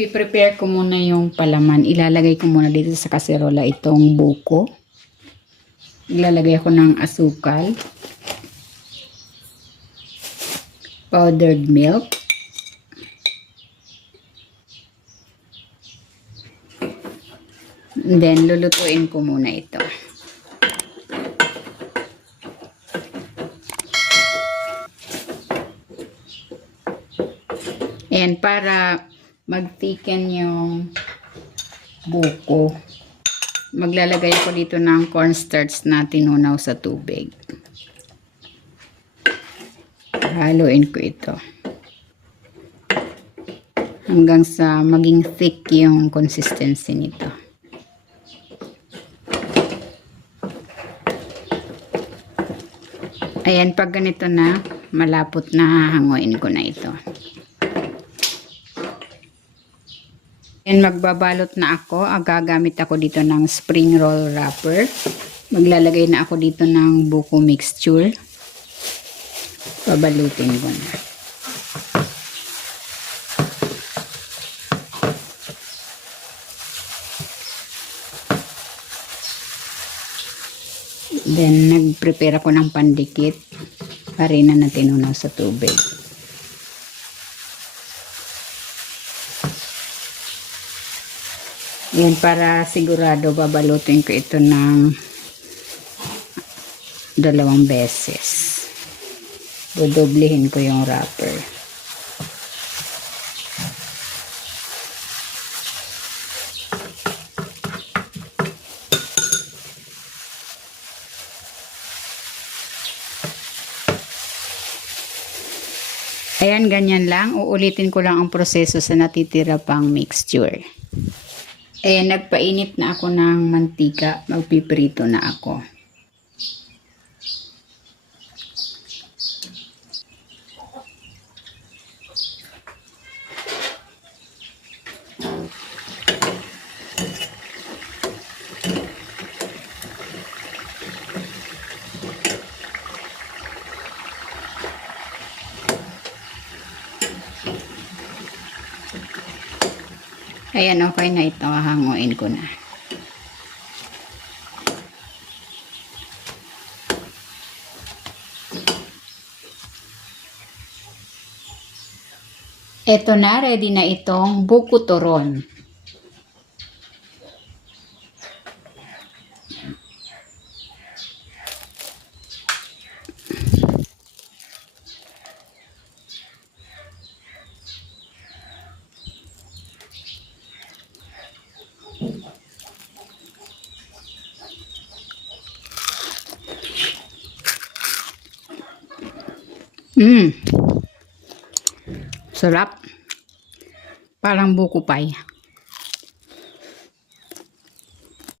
Ipi-prepare ko muna yung palaman. Ilalagay ko muna dito sa kaserola itong buko. Ilalagay ako ng asukal, powdered milk, then lulutuin ko muna ito. And para mag-thicken yung buko, maglalagay ako dito ng cornstarch na tinunaw sa tubig. Haluin ko ito hanggang sa maging thick yung consistency nito. Ayan, pag ganito na, malapot na, hahanguin ko na ito. And magbabalot na ako. Gagamit ako dito ng spring roll wrapper. Maglalagay na ako dito ng buko mixture. Babalutin ko na. Then nag-prepare ako ng pandikit. Harina na tinunaw sa tubig. Yan, para sigurado babalutin ko ito ng 2 beses. Dodoblihin ko yung wrapper. Ayan, ganyan lang. Uulitin ko lang ang proseso sa natitira pang mixture. Ayan, nagpainit na ako ng mantika. Magpiprito na ako. Ayan, okay na ito. Hanguin ko na. Ito na, ready na itong buko turon. Sarap. Parang buko pie.